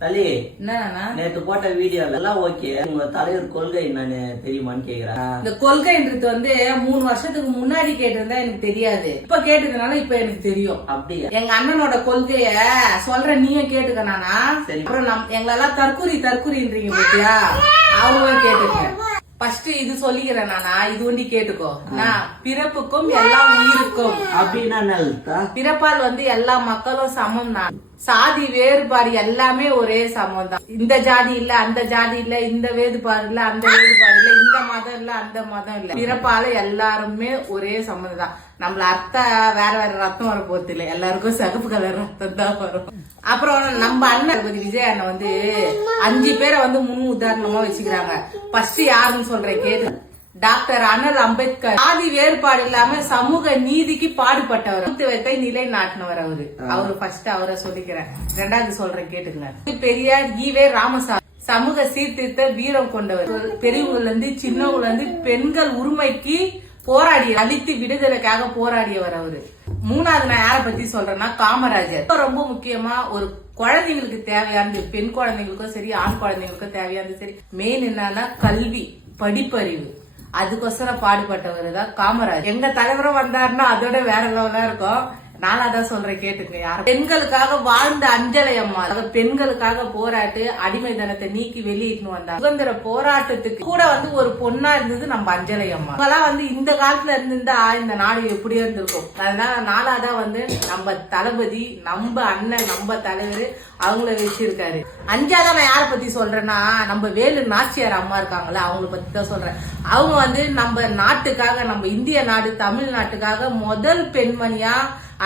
தலி என்ன நேத்து போட்ட வீடியோல எல்லாம் ஓகே, உங்க தலைவர் கொள்கை என்னன்னு தெரியுமான்னு கேக்குறேன். இந்த கொள்கைன்றது 3 வருஷத்துக்கு முன்னாடி கேட்டிருந்தா எனக்கு தெரியாது, இப்ப கேட்டதுனால இப்ப எனக்கு தெரியும். அப்படியா? எங்க அண்ணனோட கொள்கைய சொல்ற நீயே கேட்டுக்க நானா. அப்புறம் எங்களெல்லாம் தற்கூரின்றீங்க பாத்தியா, அவங்களும் கேட்டுக்க. ஃபர்ஸ்ட் இது சொல்லிக்கிறேன் நானா, இது ஒண்டி கேட்டுக்கோ. பிறப்புக்கும் எல்லா உயிருக்கும் அப்படின்னா பிறப்பால் எல்லா மக்களும் சமம் தான். சாதி வேறுபாடு எல்லாமே ஒரே சமம் தான். இந்த ஜாதி இல்ல அந்த ஜாதி இல்ல, இந்த வேறுபாடு இல்ல அந்த வேறுபாடு இல்ல, இந்த மதம் இல்ல அந்த மதம் இல்ல, பிறப்பால எல்லாருமே ஒரே சமம் தான். நம்மள வேற வேற ரத்தம் வர போறது இல்ல, எல்லாருக்கும் சிகப்பு கலர் ரத்தம் தான் வரும். அப்புறம் நம்ம அண்ணன் விஜய் அண்ணன் 5 பேரை முன் உதாரணமா வச்சுக்கிறாங்க. ஃபர்ஸ்ட் யாருன்னு சொல்றேன் கேது. டாக்டர் அண்ணல் அம்பேத்கர் சாதி வேறுபாடு இல்லாம சமூக நீதிக்கு பாடுபட்டவர், நிலை நாட்டினவர் அவரு ஃபர்ஸ்ட் அவரை சொல்லிக்கிறேன். 2வது சொல்றேன் கேட்டுங்க. பெரியார் ஈவே ராமசாமி சமூக சீர்திருத்த வீரம் கொண்டவர். பெரியவங்கல இருந்து சின்னவங்கல இருந்து பெண்கள் உரிமைக்கு போராடி அழித்து விடுதலைக்காக போராடியவர் அவரு. 3வது நான் யாரை பத்தி சொல்றேன்னா காமராஜர். ரொம்ப முக்கியமா ஒரு குழந்தைங்களுக்கு தேவையானது, பெண் குழந்தைங்களுக்கும் சரி ஆண் குழந்தைங்களுக்கும் தேவையானது சரி, மெயின் என்னன்னா கல்வி படிப்பறிவு, அதுக்கோசரம் பாடுபட்டவர் தான் காமராஜர். எங்க தலைவரும் வந்தாருன்னா அதோட வேற லெவலா இருக்கும். நானாதான் சொல்றேன் கேட்டுங்க. யாரும் பெண்களுக்காக வாழ்ந்த அஞ்சலை அம்மா பெண்களுக்காக போராட்டு அடிமைத்தனத்தை நீக்கி வெளியிட்டு வந்தாங்க. சுதந்திர போராட்டத்துக்கு கூட ஒரு பொண்ணா இருந்தது நம்ம அஞ்சலை அம்மா. அவங்கெல்லாம் இந்த காலத்துல இருந்திருந்தா இந்த நாடு எப்படியா இருந்திருக்கும். அதனால நாலாதான் நம்ம தளபதி, நம்ம அண்ணன், நம்ம தலைவர் அவங்கள வச்சிருக்காரு. 5ஆவதா நான் யாரை பத்தி சொல்றேன்னா நம்ம வேலு நாச்சியார் அம்மா இருக்காங்களா, அவங்கள பத்தி தான் சொல்றேன். அவங்க நம்ம நாட்டுக்காக, நம்ம இந்திய நாடு தமிழ்நாட்டுக்காக முதல் பெண்மணியா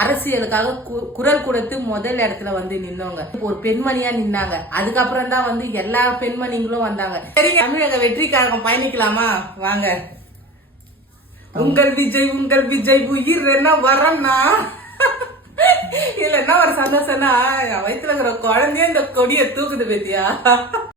அரசியலுக்காக குரல் கொடுத்து முதல் இடத்துல நின்னவங்க. ஒரு பெண்மணியா நின்னாங்க. அதுக்கப்புறம் தான் எல்லா பெண்மணிகளும் வந்தாங்க. சரி, தமிழக வெற்றி கழகம் பயணிக்கலாமா வாங்க. உங்கள் விஜய் உயிர் என்ன வரன்னா இல்ல என்ன ஒரு சந்தோஷம்னா வயிற்றுல இருக்கிற குழந்தைய இந்த கொடியை தூக்குது பத்தியா.